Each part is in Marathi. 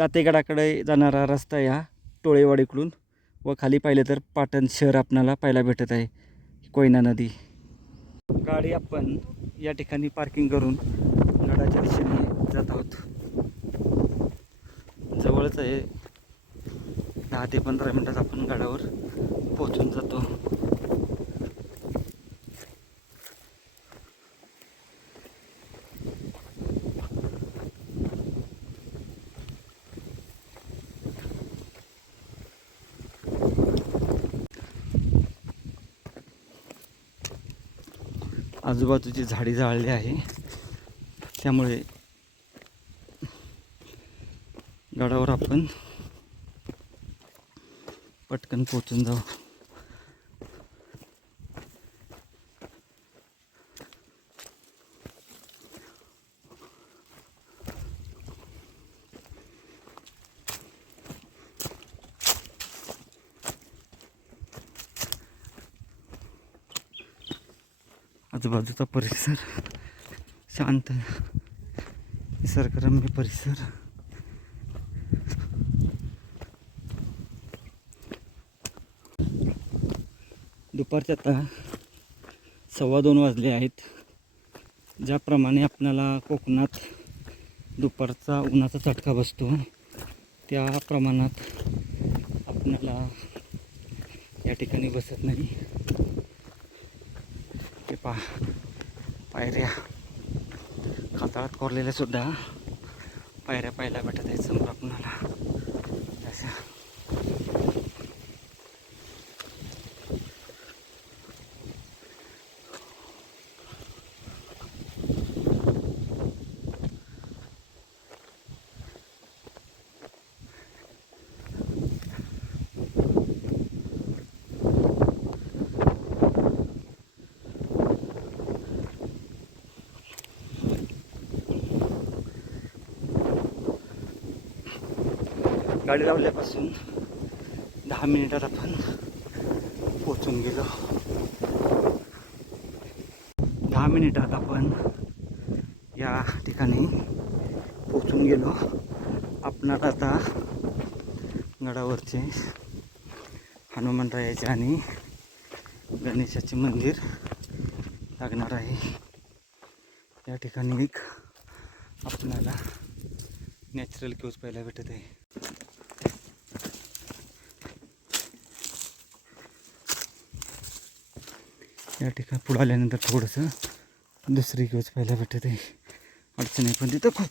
दातेगडाकडे जाणारा रस्ता आहे हा टोळेवाडीकडून. व खाली पाहिलं तर पाटण शहर आपणाला पाहायला भेटत आहे कोयना नदी. गाडी आपण या ठिकाणी पार्किंग करून गडाच्या दिशेने जात आहोत. जवळच आहे दहा ते पंधरा मिनटात आपण गडावर पोहोचून जातो. आजूबाजूची झाडी जाळली आहे. त्यामुळे गडावर आपण पटकन पोचून जाऊ. आजूबाजूचा परिसर. शांत निसर्गरम्य परिसर. दुपारच्या आता सव्वा दोन वाजले आहेत. ज्याप्रमाणे आपल्याला कोकणात दुपारचा उन्हाचा चटका बसतो त्या प्रमाणात आपणाला या ठिकाणी बसत नाही. पा. पायऱ्या. खाताळात कोरलेल्या सुद्धा पायऱ्या पाहायला भेटत आहेत समोर आपणाला अशा गाडी लावल्यापासून दहा मिनिटात आपण पोचून गेलो. दहा मिनिटात आपण या ठिकाणी पोचून गेलो. आपणाला आता गडावरचे हनुमानरायाचे आणि गणेशाचे मंदिर लागणार आहे. या ठिकाणी एक आपणाला नॅचरल क्यूज पाहायला भेटत आहे. या ठिकाणी पुढं आल्यानंतर थोडंसं दुसरी क्यूज पाहायला भेटते. अडचण आहे पण तिथं खूप.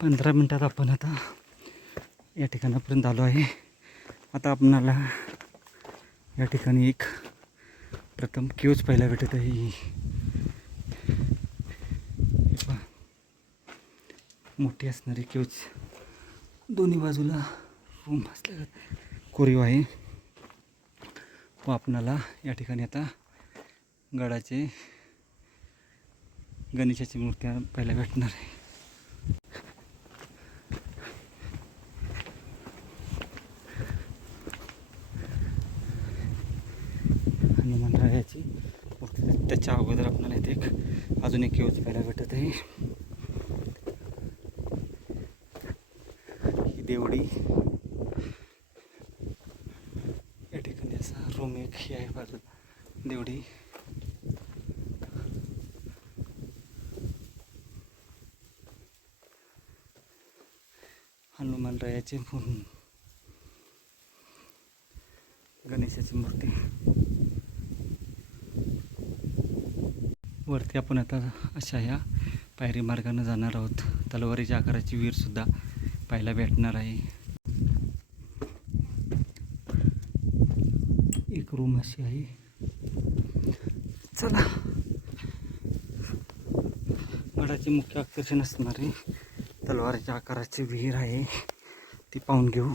पंधरा मिनटात आपण आता या ठिकाणापर्यंत आलो आहे. आता आपणाला या ठिकाणी एक प्रथम क्यूज पहिला भेटत आहे. मोठी असणारी क्यूज दोन्ही बाजूला रूम असल्या कोरीव आहे. व आपणाला या ठिकाणी आता गडाचे गणेशाची मूर्त्या पहिला भेटणार आहे. अजून एक यूज पाहायला भेटत आहे. ही देवडी. या ठिकाणी असा रूम एक ही आहे बाजूला देवडी. हनुमानरायाचे गणेशाची मूर्ती. वरती आपण आता अशा ह्या पायरी मार्गानं जाणार आहोत. तलवारीच्या आकाराची विहीरसुद्धा पाहायला भेटणार आहे. एक रूम अशी आहे. चला. गडाचे मुख्य आकर्षण असणारी तलवारीच्या आकाराची विहीर आहे. ती पाहून घेऊ.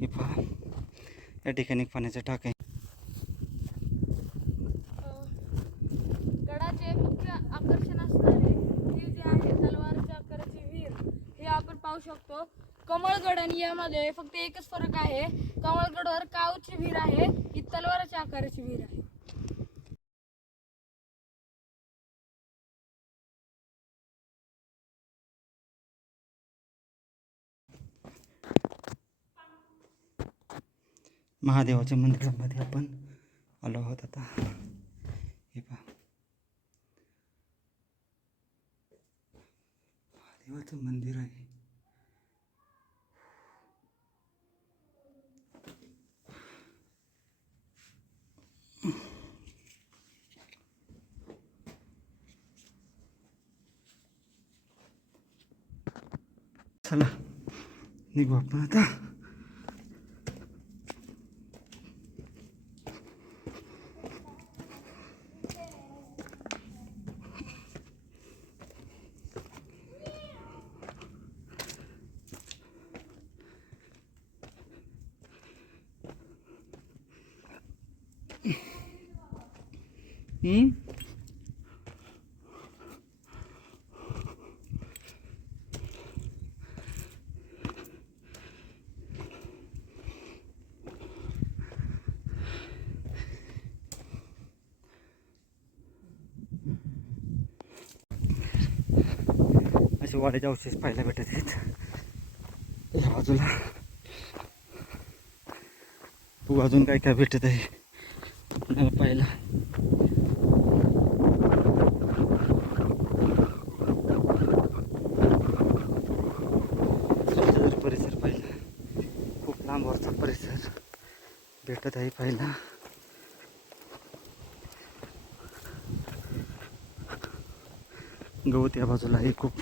हे पहा या ठिकाणी पाण्याचा टाक आहे. गडाचे मुख्य आकर्षण असणारे ही जे आहे तलवारच्या आकाराची विहीर हे आपण पाहू शकतो. कमळगड आणि यामध्ये फक्त एकच फरक आहे. कमळगडवर कावची विहीर आहे. ही तलवाराच्या आकाराची विहीर आहे. महादेवाच्या मंदिरामध्ये आपण आलो आहोत आता. हे पहा. महादेवाचं मंदिर आहे. चला निघू आपण आता. हम्म? असे वाड्याचे अवशेष पाहायला भेटत आहेत. या बाजूला. तू अजून काय काय भेटत आहे आपल्याला पाहायला खालचा जर परिसर पाहिला खूप लांबवरचा परिसर भेटत आहे पाहिला. गवत या बाजूला आहे खूप.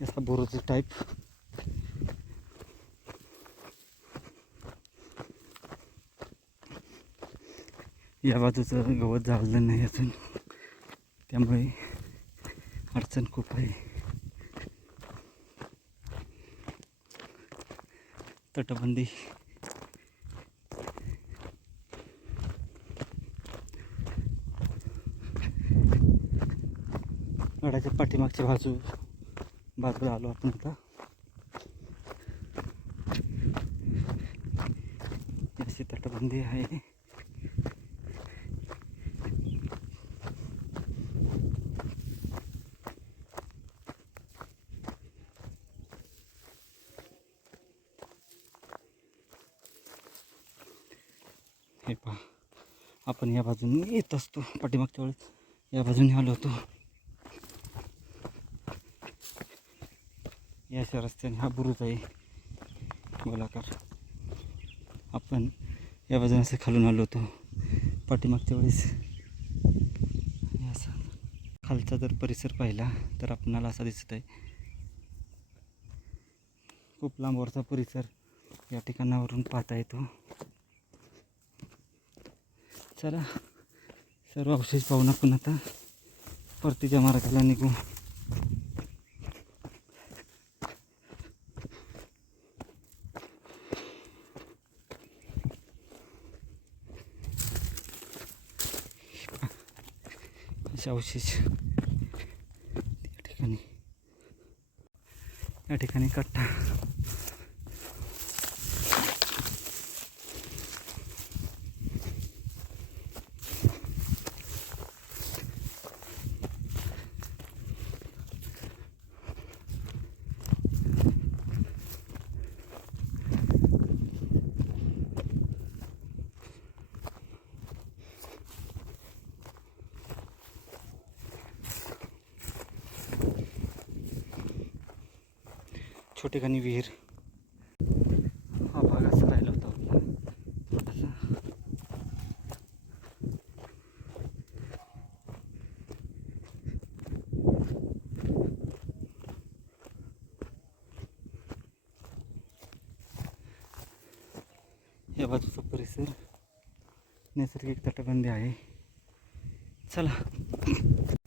याचा बोरोचं टाईप या बाजूचं गवत झालं नाही अजून. त्यामुळे अडचण खूप आहे. तटबंदी. गडाच्या पाठीमागच्या बाजू बाजूला आलो आपण आता. अशी तटबंदी आहे हे पहा आपण या बाजूने येत असतो. पाठीमागच्या वेळेस या बाजूने आलो होतो. या अशा रस्त्याने हा बुरुज आहे. गोलाकार. आपण या बाजूने असं खालून आलो होतो. पाठीमागच्या वेळेस असा खालचा जर परिसर पाहिला तर आपणाला असा दिसत आहे. खूप लांबवरचा परिसर या ठिकाणावरून पाहता येतो. चला. सर्व अवशेष पाहून आपण आता. परतीच्या मार्गाला निघू. अवशेष या ठिकाणी या ठिकाणी कट्टा. छोटेखानी विहीर। हा भाग असा या बाजूचा परिसर नैसर्गिक तटबंदी आहे चला।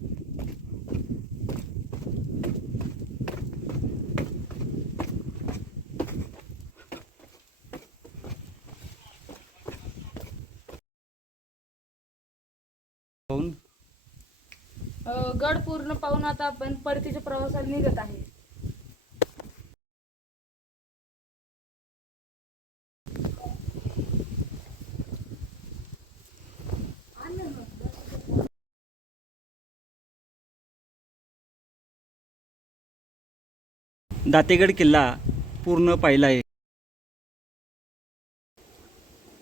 गड पूर्ण पाहून आता आपण परतीच्या प्रवासाला निघत आहे. दातेगड किल्ला पूर्ण पाहिला आहे.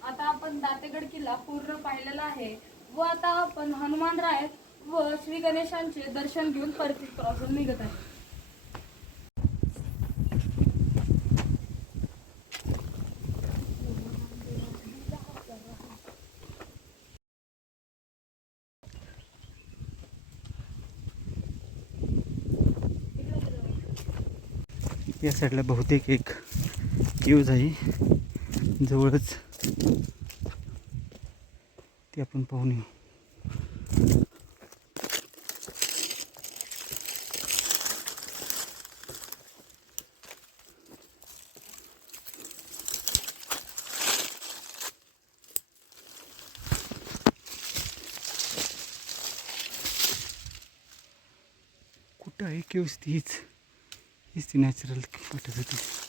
आता आपण दातेगड किल्ला पूर्ण पाहिलेला आहे. व आता आपण हनुमानराय व श्री गणेशांचे दर्शन घेऊन परत प्रवासाला निघत आहे. या साईडला बहुतेक एक यूज आहे. जवळच ते आपण पाहून येऊ. कुठं आहे केव्स तीच हीच ती नॅचरल वाटत होती